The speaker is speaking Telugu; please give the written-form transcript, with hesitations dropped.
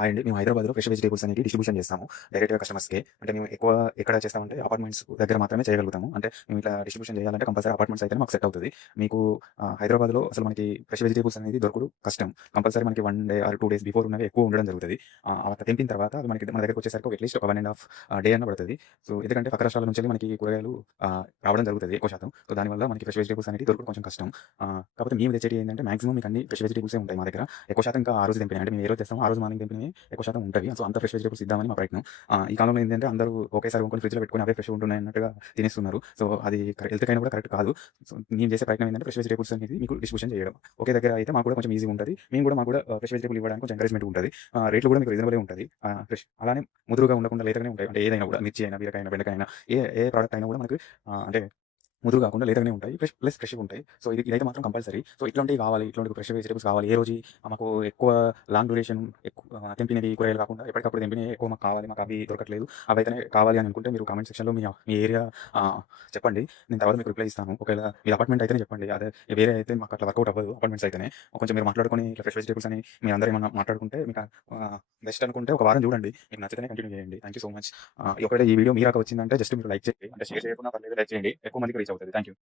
హాయ్ అండి. మేము హైదరాబాద్‌లో ఫ్రెష్ వెజిటబుల్స్ అనేవి డిస్ట్రిబ్యూషన్ చేస్తాము. డైరెక్ట్‌గా కస్టమర్స్‌కే. అంటే మేము ఎక్కువ ఎక్కడ చేస్తామంటే అపార్ట్మెంట్స్ దగ్గర మాత్రమే చేయగలుగుతాము. అంటే మేము ఇట్లా డిస్ట్రిబ్యూషన్ చేయాలంటే కంపల్సరీ అపార్ట్మెంట్స్ అయితేనే మాకు సెట్ అవుతది. మీకు హైదరాబాద్‌లో అసలు మనకి ఫ్రెష్ వెజిటబుల్స్ అనేది దొరకడు కష్టం. కంపల్సరీ మనకి 1 డే ఆర్ 2 డేస్ బిఫోర్ ఉన్నవే ఎక్కువ ఉండడం జరుగుతది. అలా తెంపిన తర్వాత అవి మనకి మన దగ్గరికి వచ్చేసరికి అట్‌లీస్ట్ ఒక 1 ½ డే అన్నా పడతది. సో, ఎందుకంటే పక్క రాష్ట్రాల నుంచెల్లి మనకి కూరగాయలు రావడం జరుగుతది ఎక్కువ శాతం. సో, దానివల్ల మనకి ఫ్రెష్ వెజిటబుల్స్ అనేవి దొరకడం కొంచెం కష్టం. కాకపోతే మేము తెచ్చేటివి ఏంటంటే మాక్సిమం మీకు అన్ని ఫ్రెష్ వెజిటబుల్సే ఉంటాయి మా దగ్గర. ఎక్కువ శాతం ఇంకా ఆ రోజు తెంపినయి. అంటే మేము ఏ రోజు తెస్తామో ఆ రోజు మార్నింగ్ తెంపినవి ఎక్కువ శాతం ఉంటవి. సో, అంత ఫ్రెష్ వెజిటబుల్స్ ఇద్దామని మా ప్రయత్నం. ఈ కాలంలో ఏంటంటే అందరూ ఒకేసారి కొనుక్కొని ఫ్రిడ్జ్‌లో పెట్టుకొని అవే ఫ్రెష్‌గా ఉంటున్నాయి అన్నట్టుగా తినేస్తున్నారు. సో, అది హెల్త్‌కైనా కూడా కరెక్ట్ కాదు. సో, మేము చేసే ప్రయత్నం ఏంటంటే ఫ్రెష్ వెజిటబుల్స్ అనేది మీకు డిస్ట్రిబ్యూషన్ చేయడం. ఒకే దగ్గర అయితే మాకు కూడా కొంచెం ఈజీగా ఉంటది. మాకు కూడా ఫ్రెష్ వెజిటబుల్ ఇవ్వడానికి కొంచెం ఎంకరేజ్‌మెంట్ ఉంటది. రేట్లు కూడా మీకు రీజనబులే ఉంటది. ఫ్రెష్ అలానే ముదురుగా ఉండకుండా లేతగానే ఉంటాయి. అంటే ఏదైనా కూడా మిర్చి అయినా, బీరకాయ అయినా, బెండకాయ అయినా ఏ ప్రొడక్ట్ అయినా కూడా మనకు అంటే ముదురు కాకుండా లేతగానే ఉంటాయి. ప్లస్ ఫ్రెష్‌గా ఉంటాయి. సో, ఇదైతే మాత్రం కంపల్సరీ. సో, ఇట్లాంటివి కావాలి. ఇట్లాంటి ఫ్రెష్ వెజిటబుల్స్ కావాలి. ఏ రోజు మాకు ఎక్కువ లాంగ్ డ్యూరేషన్ తెంపినవి కూరగాయలు కాకుండా ఎప్పటికప్పుడు తెంపినవి ఎక్కువ మాకు కావాలి. మాకు అవి దొరకట్లేదు. అవైతేనే కావాలి అని అనుకుంటే మీరు కామెంట్ సెక్షన్‌లో మీ ఏరియా చెప్పండి. నేను తర్వాత మీకు రిప్లై ఇస్తాను. ఒకవేళ మీది అపార్ట్మెంట్ అయితేనే చెప్పండి. అదే వేరే అయితే మాకు అట్లా వర్కౌట్ అవ్వదు. అపార్ట్మెంట్స్ అయితేనే. కొంచెం మీరు మాట్లాడుకొని ఇట్లా ఫ్రెష్ వెజిటబుల్స్ అని మీ అందరూ ఏమన్నా మాట్లాడుకుంటే మీకు బెస్ట్ అనుకుంటే ఒక వారం చూడండి. మీకు నచ్చితేనే కంటిన్యూ చేయండి. Thank you so much. ఒకవేళ ఈ వీడియో మీ దాకా వచ్చిందంటే జస్ట్ మీరు లైక్ చేయండి. అంటే షేర్ చేయకున్నా పర్లేదు, లైక్ చేయండి. ఎక్కువ మందికి రీచ్ అవుతది. Thank you.